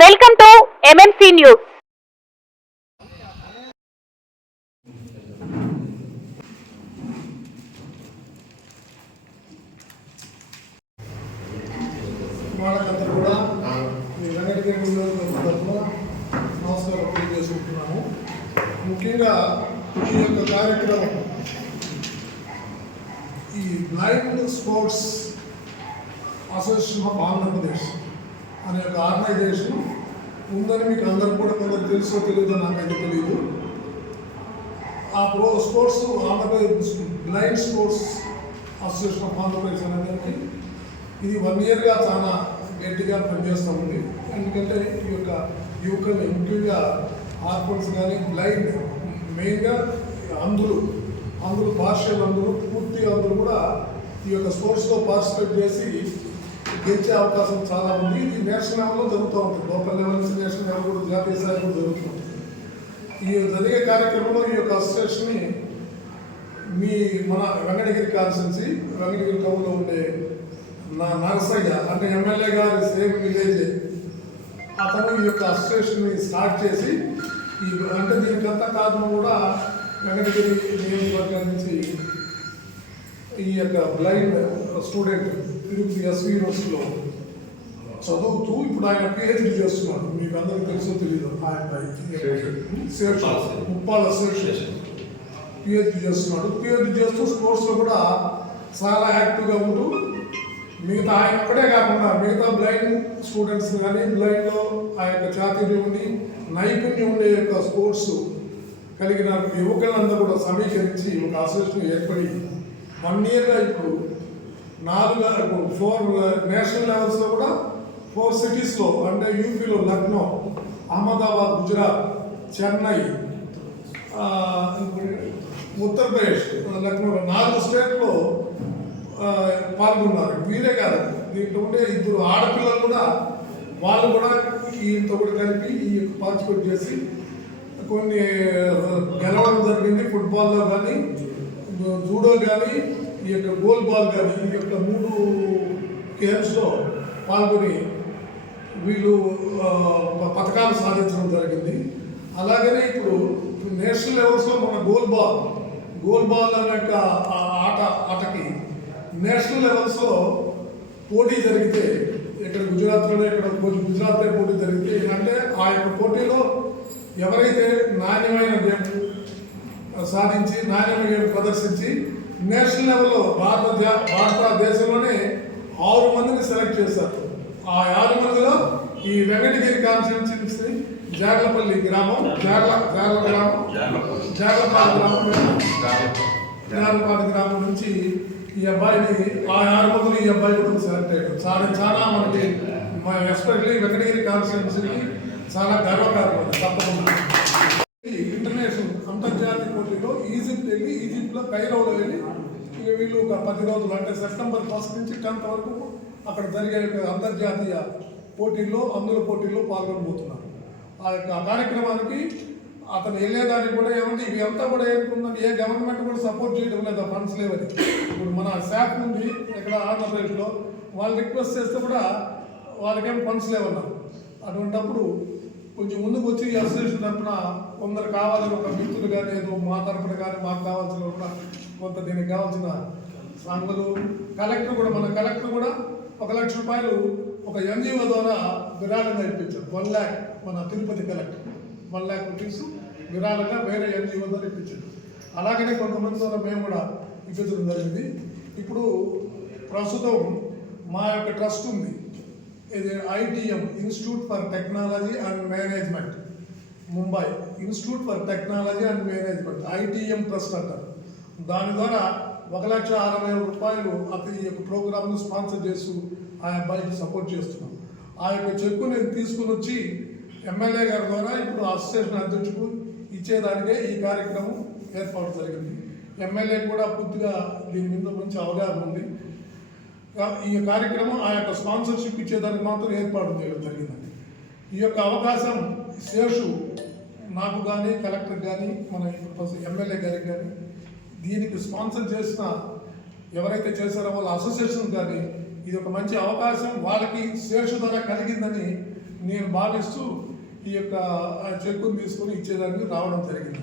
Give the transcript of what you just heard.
Welcome to MMC news. వాళ్ళకందరూ కూడా ఈ వెంకటగిరి నియోజకవర్గం తరఫున నమస్కారం తెలియజేసుకుంటున్నాము. ముఖ్యంగా ఈ యొక్క కార్యక్రమం ఈ blind sports association of Andhra Pradesh అనే ఒక ఆర్గనైజేషన్ ఉందని మీకు అందరూ కూడా కొందరు తెలుసో తెలియదో నాకైతే తెలియదు. ఆ sports Andhra Pradesh blind sports association of Andhra Pradesh అనేది ఇది 1 yearగా చాలా గట్టిగా పనిచేస్తూ ఉంది. ఎందుకంటే ఈ యొక్క యువకులు ముఖ్యంగా ఆర్ఫన్స్ కానీ బ్లైండ్ మెయిన్గా అందులు పార్షియల్ పూర్తి అందరూ కూడా ఈ యొక్క స్పోర్ట్స్లో పార్టిసిపేట్ చేసి గెలిచే అవకాశం చాలా ఉంది. ఇది నేషనల్ లెవెల్లో జరుగుతూ ఉంటుంది. లోకల్ లెవెల్ నుంచి నేషనల్ లెవెల్ కూడా జాతీయ స్థాయి కూడా జరుగుతుంది. ఈ జరిగే కార్యక్రమంలో ఈ యొక్క అసోసియేషన్ని మన వెంకటగిరి కాన్స్టిట్యున్సీ వెంకటగిరి టౌన్లో ఉండే నరసయ్య అంటే ఎమ్మెల్యే గారి సేమ్ విలేజ్ అతను ఈ యొక్క అసోసియేషన్ని స్టార్ట్ చేసి అంటే దీనికంతా కారణం కూడా వెంకటగిరి నియోజకవర్గం నుంచి ఈ యొక్క బ్లైండ్ స్టూడెంట్ తిరుపతి ఎస్వి యూనివర్సిటీలో చదువుతూ ఇప్పుడు ఆయన పిహెచ్డి చేస్తున్నాడు. మీకు అందరికీ తెలుసో తెలియదు. ఆయన ముప్పాల అసోసియేషన్ పిహెచ్డి చేస్తున్నాడు. పిహెచ్డి చేస్తూ స్పోర్ట్స్లో కూడా చాలా యాక్టివ్గా ఉంటూ మిగతా ఆయన ఒక్కడే కాకుండా మిగతా బ్లైండ్ స్టూడెంట్స్ కానీ బ్లైండ్లో ఆ యొక్క చాతుర్యం ఉండి నైపుణ్యం ఉండే యొక్క స్పోర్ట్స్ కలిగిన యువకులందరూ కూడా సమీకరించి ఒక అసోసియేషన్ ఏర్పడి 1 yearగా ఇప్పుడు 4 నేషనల్ లెవెల్స్లో కూడా 4 cities అంటే యూపీలో లక్నో, అహ్మదాబాద్, గుజరాత్, చెన్నై, ఉత్తరప్రదేశ్, లక్నో 4 స్టేట్లో పాల్గొన్నారు. వీరే కాదు, దీంట్లో ఉండే 2 ఆడపిల్లలు కూడా వాళ్ళు కూడా ఈయనతో కూడా కలిపి ఈ పార్టిసిపేట్ చేసి కొన్ని గెలవడం జరిగింది. ఫుట్బాల్లో కానీ జూడో కానీ ఈ యొక్క గోల్ బాల్ కానీ ఈ యొక్క 3 గేమ్స్లో పాల్గొని వీళ్ళు పథకాలు సాధించడం జరిగింది. అలాగనే ఇప్పుడు నేషనల్ లెవెల్స్లో మన గోల్ బాల్ అనే యొక్క ఆటకి నేషనల్ లెవెల్స్లో పోటీ జరిగితే ఇక్కడ గుజరాత్లోనే గుజరాత్లో పోటీ జరిగితే అంటే ఆ యొక్క పోటీలో ఎవరైతే నాణ్యమైన గేమ్ సాధించి నాణ్యమైన గేమ్ ప్రదర్శించి నేషనల్ లెవెల్లో భారతదేశంలోనే 6 మందిని సెలెక్ట్ చేశారు. ఆ 6 మందిలో ఈ వెంకటగిరి కాన్స్టిట్యున్సీ జాగ్లపల్లి గ్రామం జాగ్లపాటి గ్రామం నుంచి ఈ అబ్బాయిని ఆ 6 మందిని ఈ అబ్బాయి కూడా సెలెక్ట్ అయ్యాడు. చాలా మనకి ఎస్పెషల్లీ వెంకటగిరి కాన్స్టిట్యున్సీకి చాలా గర్వకారణం. తప్పకుండా ఇంటర్నేషనల్ అంతర్జాతీయ పోటీలో ఈజిప్ట్లో కైరోలో వెళ్ళి వీళ్ళు ఒక 10 రోజులు అంటే సెప్టెంబర్ 1 నుంచి 10th వరకు అక్కడ జరిగే అంతర్జాతీయ పోటీల్లో పాల్గొనబోతున్నారు. ఆ యొక్క కార్యక్రమానికి అతను వెళ్ళేదానికి కూడా ఏమంటే ఇవి అంతా కూడా ఏంటుందని ఏ గవర్నమెంట్ కూడా సపోర్ట్ చేయడం లేదు, ఫండ్స్ లేవని. ఇప్పుడు మన శాప్ ఉంది ఇక్కడ ఆంధ్రప్రదేశ్లో, వాళ్ళు రిక్వెస్ట్ చేస్తే కూడా వాళ్ళకేం ఫండ్స్ లేవన్నారు. అటువంటిప్పుడు కొంచెం ముందుకు వచ్చి ఈ అసోసియేషన్ తరఫున కొందరు కావాలని ఒక మిత్రులు కానీ ఏదో మా తరఫున కానీ మాకు కావాల్సిన కూడా కొంత దీనికి కావాల్సిన సంఘాలు మన కలెక్టర్ కూడా 1 లక్ష రూపాయలు ఒక ఎన్జిఓ ద్వారా విరాళంగా ఇప్పించారు. 1 lakh మన తిరుపతి కలెక్టర్ 1 lakh రూపీస్ విరాళంగా వేరే ఎన్జిఓ ద్వారా ఇప్పించారు. అలాగనే కొంతమంది ద్వారా మేము కూడా ఇప్పించడం జరిగింది. ఇప్పుడు ప్రస్తుతం మా యొక్క ట్రస్ట్ ఉంది, ఇది ITM institute for technology and management, Mumbai institute for technology and management ITM trust అంటారు. దాని ద్వారా 1,60,000 రూపాయలు అతని యొక్క ప్రోగ్రామ్ను స్పాన్సర్ చేస్తూ ఆ అబ్బాయికి సపోర్ట్ చేస్తున్నాం. ఆ యొక్క చెక్కు నేను తీసుకుని వచ్చి ఎమ్మెల్యే గారి ద్వారా ఇప్పుడు అసోసియేషన్ అధ్యక్షుడు ఇచ్చేదానికే ఈ కార్యక్రమం ఏర్పాటు జరిగింది. ఎమ్మెల్యే కూడా పూర్తిగా దీని మీద మంచి అవగాహన ఉంది. ఈ కార్యక్రమం ఆ యొక్క స్పాన్సర్షిప్ ఇచ్చేదానికి మాత్రం ఏర్పాటు చేయడం జరిగిందండి. ఈ యొక్క అవకాశం శేషు నాకు కానీ కలెక్టర్ కానీ మన ఎమ్మెల్యే గారికి కానీ దీనికి స్పాన్సర్ చేసిన ఎవరైతే చేశారో వాళ్ళ అసోసియేషన్ కానీ ఇది ఒక మంచి అవకాశం వాళ్ళకి శేషు ధర కలిగిందని నేను భావిస్తూ ఈ యొక్క చెక్కును తీసుకొని ఇచ్చేదానికి రావడం జరిగింది.